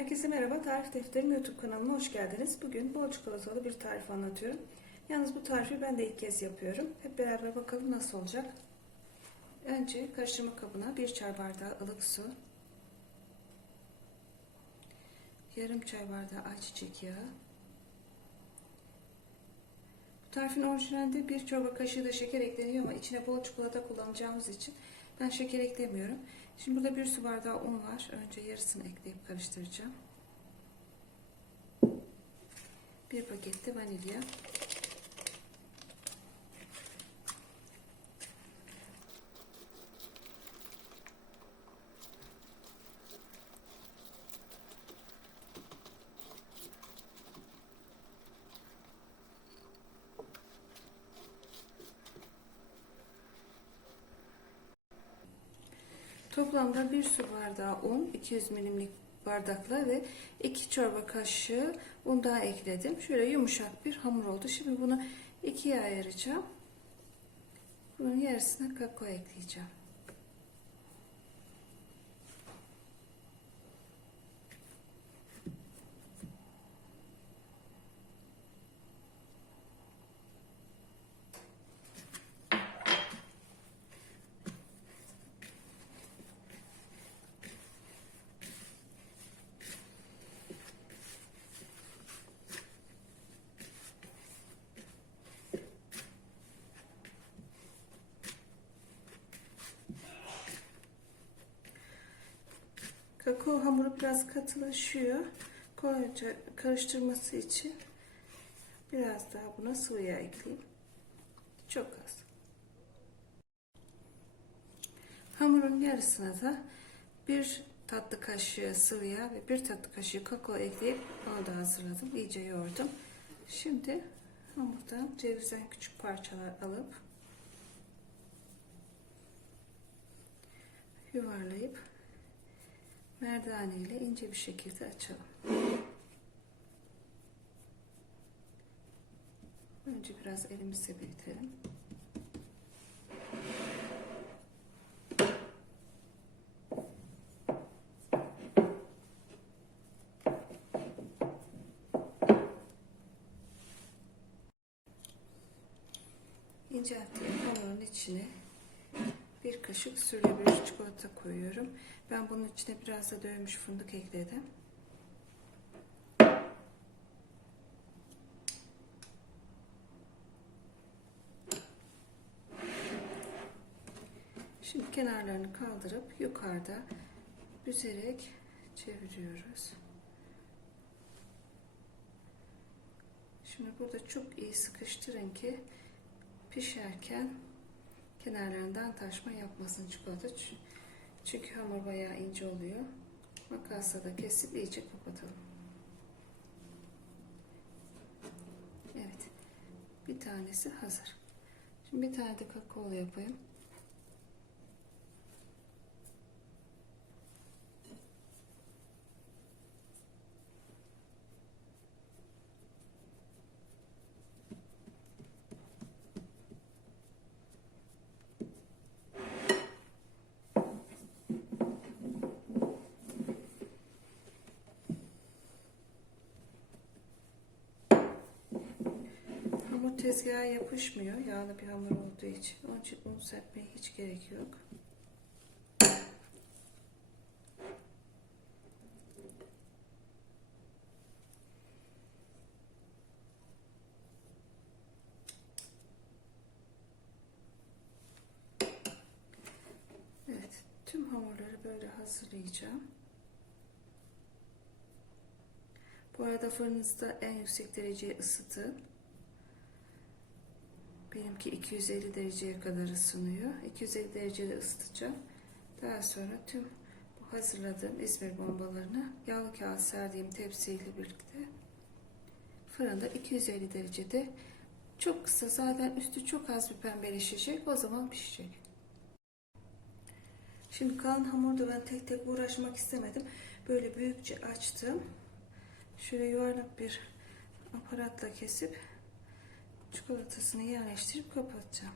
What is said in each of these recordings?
Herkese merhaba. Tarif Defterim YouTube kanalıma hoş geldiniz. Bugün bol çikolatalı bir tarif anlatıyorum. Yalnız bu tarifi ben de ilk kez yapıyorum. Hep beraber bakalım nasıl olacak. Önce karıştırma kabına bir çay bardağı ılık su, yarım çay bardağı ayçiçek yağı, bu tarifin orijinalinde bir çorba kaşığı da şeker ekleniyor ama içine bol çikolata kullanacağımız için ben şeker eklemiyorum. Şimdi burada bir su bardağı un var. Önce yarısını ekleyip karıştıracağım. Bir paket de vanilya. Toplamda bir su bardağı un, 200 milimlik bardakla ve 2 çorba kaşığı un daha ekledim. Şöyle yumuşak bir hamur oldu. Şimdi bunu ikiye ayıracağım. Bunun yarısına kakao ekleyeceğim. Kakao hamuru biraz katılaşıyor. Kolayca karıştırması için biraz daha buna sıvı yağ ekleyeyim. Çok az. Hamurun yarısına da bir tatlı kaşığı sıvı yağ ve bir tatlı kaşığı kakao ekleyip onu da hazırladım. İyice yoğurdum. Şimdi hamurdan cevizden küçük parçalar alıp yuvarlayıp merdane ile ince bir şekilde açalım. Önce biraz elimizle büyütelim. İncelttiğim hamurun içine bir kaşık sürülebilir çikolata koyuyorum. Ben bunun içine biraz da dövmüş fındık ekledim. Şimdi kenarlarını kaldırıp yukarıda büzerek çeviriyoruz. Şimdi burada çok iyi sıkıştırın ki pişerken kenarlarından taşma yapmasın çikolata. Çünkü hamur bayağı ince oluyor. Makasla da kesip iyice kapatalım. Evet. Bir tanesi hazır. Şimdi bir tane de kakaolu yapayım. Hamur tezgaha yapışmıyor. Yağlı bir hamur olduğu için. Onun için un serpmeye hiç gerek yok. Evet. Tüm hamurları böyle hazırlayacağım. Bu arada fırınızda en yüksek dereceye ısıtın. Benimki 250 dereceye kadar ısınıyor. 250 derecede ısıtacağım. Daha sonra tüm bu hazırladığım İzmir bombalarını yağlı kağıt serdiğim tepsiyle birlikte fırında 250 derecede çok kısa zaten üstü çok az bir pembeleşecek. O zaman pişecek. Şimdi kalan hamurda ben tek tek uğraşmak istemedim. Böyle büyükçe açtım. Şöyle yuvarlak bir aparatla kesip çikolatasını yerleştirip kapatacağım.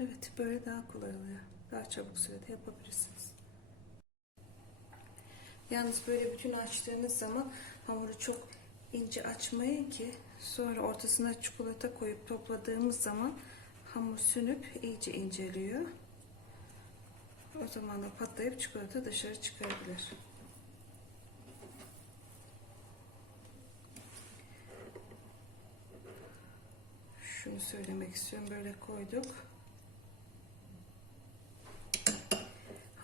Evet böyle daha kolay oluyor. Daha çabuk sürede yapabilirsiniz. Yalnız böyle bütün açtığınız zaman hamuru çok ince açmayın ki sonra ortasına çikolata koyup topladığımız zaman hamur sünüp iyice inceliyor. O zaman da patlayıp çikolata dışarı çıkabilir. Şunu söylemek istiyorum. Böyle koyduk.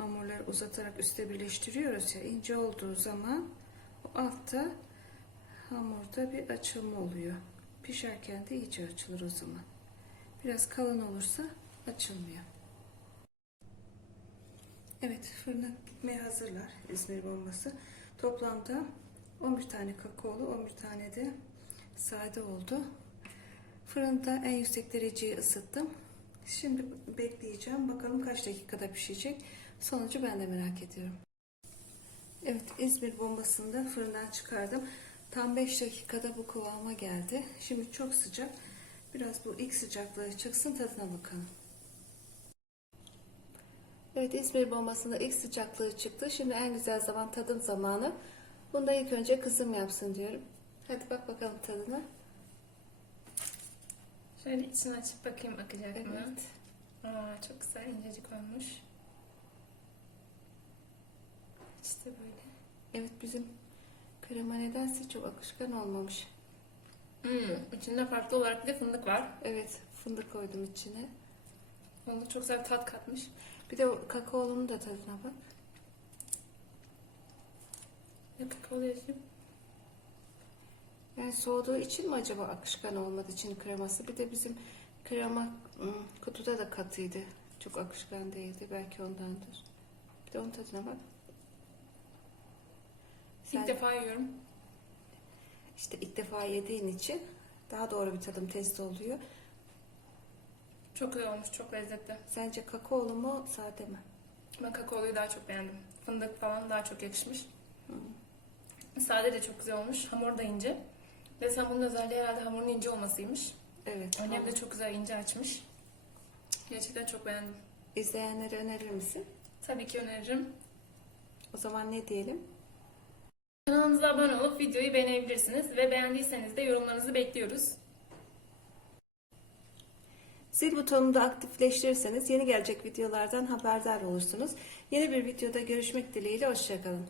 Hamurları uzatarak üste birleştiriyoruz ya ince olduğu zaman o altta hamurda bir açılma oluyor. Pişerken de iyice açılır o zaman. Biraz kalın olursa açılmıyor. Evet fırına gitmeye hazırlar İzmir bombası. Toplamda 11 tane kakaolu 11 tane de sade oldu. Fırında en yüksek dereceyi ısıttım. Şimdi bekleyeceğim. Bakalım kaç dakikada pişecek. Sonucu ben de merak ediyorum. Evet İzmir bombasını da fırından çıkardım. Tam 5 dakikada bu kıvama geldi. Şimdi çok sıcak. Biraz bu ilk sıcaklığı çıksın tadına bakalım. Evet İzmir bombasında ilk sıcaklığı çıktı. Şimdi en güzel zaman tadım zamanı. Bunu da ilk önce kızım yapsın diyorum. Hadi bak bakalım tadına. Şöyle içini açıp bakayım akacak mı? Evet. Aa, çok güzel incecik olmuş. İşte böyle. Evet bizim krema nedense çok akışkan olmamış. Hmm, içinde farklı olarak bir de fındık var. Evet fındık koydum içine. Fındık çok güzel tat katmış. Bir de o kakaolunun da tadına bak. Ne kakao yazayım? Yani soğuduğu için mi acaba akışkan olmadığı için kreması? Bir de bizim krema ım, kutuda da katıydı. Çok akışkan değildi. Belki ondandır. Bir de onun tadına bak. İlk defa yiyorum. işte ilk defa yediğin için daha doğru bir tadım testi oluyor. Çok güzel olmuş, çok lezzetli. Sence kakaolu mu sade mi? Ben kakaoluyu daha çok beğendim. Fındık falan daha çok yakışmış. Sade de çok güzel olmuş. Hamur da ince. Ve sen bunun özelliği herhalde hamurun ince olmasıymış. Evet. Annem ama de çok güzel ince açmış. Gerçekten çok beğendim. İzleyenlere önerir misin? Tabii ki öneririm. O zaman ne diyelim? Kanalımıza abone olup videoyu beğenebilirsiniz ve beğendiyseniz de yorumlarınızı bekliyoruz. Zil butonunu da aktifleştirirseniz yeni gelecek videolardan haberdar olursunuz. Yeni bir videoda görüşmek dileğiyle hoşçakalın.